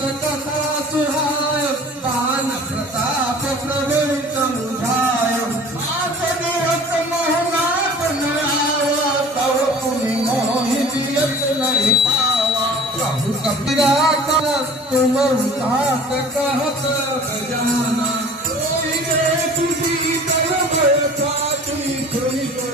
कथा सुहाय दान प्रताप प्रवृत्त मुझाय आठ दिवस मोहना बनावा तव पुनि मोहि दियत नहीं पावा प्रभु कबीरा का तुम उदास कहत बजाना कोई रे तुझी तरफ छाती कोई को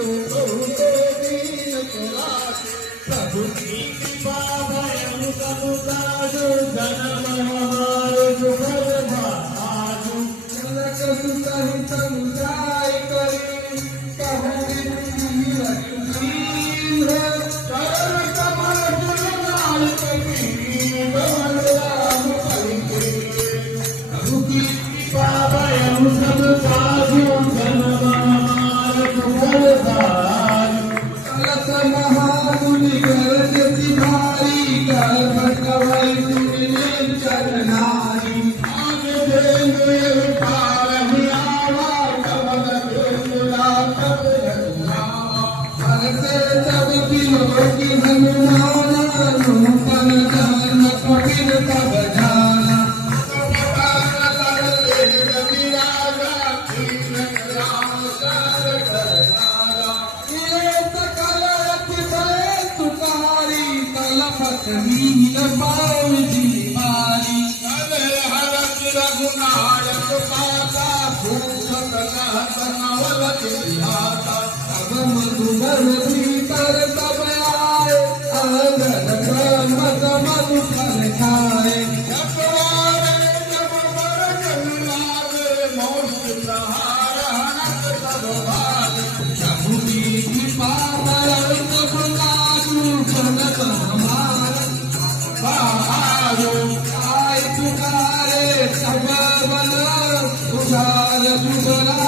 दीन तुरासी प्रभु की कृपा भयं समुदायो जन्म हमारे जुगल भाजु जलक सुसहित समुदाय करी कहूँ रघुवीर चरण कमल गुणगान कबीर गमन राम पलिके प्रभु की कृपा भयं समुदायो जन्म हमारे जुगल भाजु कलश महामुनि गरज तिहारी गर्भ कवै सुमिरन चरनारी आग देंगे पारहि आवा कमल बिंदुला तब रघुनावा हरते तब बिलोकी हनुमाना नूतन जन्म कपिल तब जाना नील पाव दीवारी हरत रघुनायक पाता भूषण कहत नवल विधाता तब मधुबर भीतर तब आए अंगद ब्रह्म मधु फल खाए जपवारे जब बर जन्मावे मोक्ष प्रहार हनत तब भाग प्रभु की कृपा भयं तब लागू जनक हमारा आय पुकारे सब बल उधार जुगला